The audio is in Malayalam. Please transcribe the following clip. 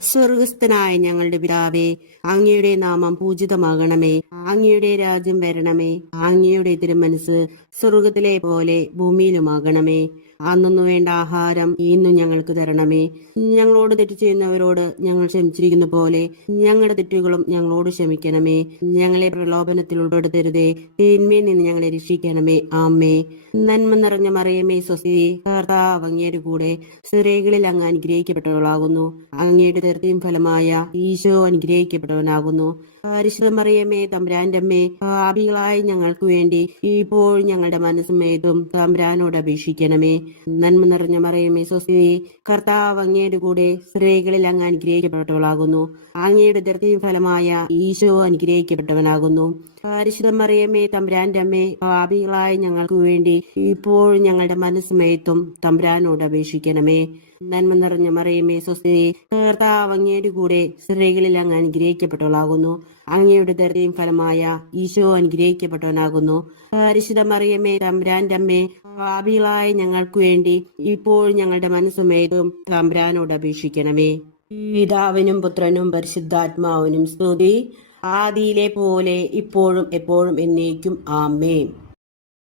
സ്വർഗസ്ഥനായ ഞങ്ങളുടെ പിതാവേ, അങ്ങയുടെ നാമം പൂജിതമാകണമേ. അങ്ങയുടെ രാജ്യം വരണമേ. അങ്ങയുടെ തിരുമനസ് സ്വർഗത്തിലെ പോലെ ഭൂമിയിലുമാകണമേ. അന്നു വേണ്ട ആഹാരം ഇന്നും ഞങ്ങൾക്ക് തരണമേ. ഞങ്ങളോട് തെറ്റ് ചെയ്യുന്നവരോട് ഞങ്ങൾ ക്ഷമിച്ചിരിക്കുന്ന പോലെ ഞങ്ങളുടെ തെറ്റുകളും ഞങ്ങളോട് ക്ഷമിക്കണമേ. ഞങ്ങളെ പ്രലോഭനത്തിൽ ഉൾപ്പെടുത്തരുതേ, തിന്മയിൽ നിന്ന് ഞങ്ങളെ രക്ഷിക്കണമേ. ആമേ. നന്മ നിറഞ്ഞ മറിയമേ, സ്വസ്തി, കർത്താവ് അങ്ങയുടെ കൂടെ, സ്ത്രീകളിൽ അങ്ങ് അനുഗ്രഹിക്കപ്പെട്ടവളാകുന്നു. അങ്ങയുടെ ഉദരത്തിൻ ഫലമായ ഈശോ അനുഗ്രഹിക്കപ്പെട്ടവനാകുന്നു. പരിശുദ്ധ മറിയമേ, തമ്പുരാന്റെ അമ്മേ, പാപികളായ ഞങ്ങൾക്ക് വേണ്ടി ഇപ്പോൾ ഞങ്ങളുടെ മനസ്സുമേതും തമ്പുരാനോട് അപേക്ഷിക്കണമേ. നന്മ നിറഞ്ഞ മറിയമേ, സ്വസ്തി, കർത്താവ് അങ്ങയുടെ കൂടെ, സ്ത്രീകളിൽ അങ്ങ് അനുഗ്രഹിക്കപ്പെട്ടവളാകുന്നു. അങ്ങയുടെ ഉദരത്തിൻ ഫലമായ ഈശോ അനുഗ്രഹിക്കപ്പെട്ടവനാകുന്നു. പരിശുദ്ധ മറിയമേ, തമ്പുരാന്റെ അമ്മേ, പാപികളായ ഞങ്ങൾക്ക് വേണ്ടി ഇപ്പോൾ ഞങ്ങളുടെ മനസ്സുമേത്തും തമ്പുരാനോട് അപേക്ഷിക്കണമേ. നന്മ നിറഞ്ഞ മറിയമേ, സ്വസ്തി, കർത്താവ് അങ്ങയുടെ കൂടെ, സ്ത്രീകളിൽ അങ്ങ് അനുഗ്രഹിക്കപ്പെട്ടവളാകുന്നു. അങ്ങയുടെ ഉദരത്തിൻ ഫലമായ ഈശോ അനുഗ്രഹിക്കപ്പെട്ടവനാകുന്നു. പരിശുദ്ധ മറിയമേ, തമ്പുരാന്റെ അമ്മേ, പാപികളായ ഞങ്ങൾക്ക് വേണ്ടി ഇപ്പോൾ ഞങ്ങളുടെ മനസ്സുമേതും തമ്പുരാനോട് അപേക്ഷിക്കണമേ. പിതാവിനും പുത്രനും പരിശുദ്ധാത്മാവിനും സ്തുതി, ആദിയിലെ പോലെ ഇപ്പോഴും എപ്പോഴും എന്നേക്കും. ആമേൻ.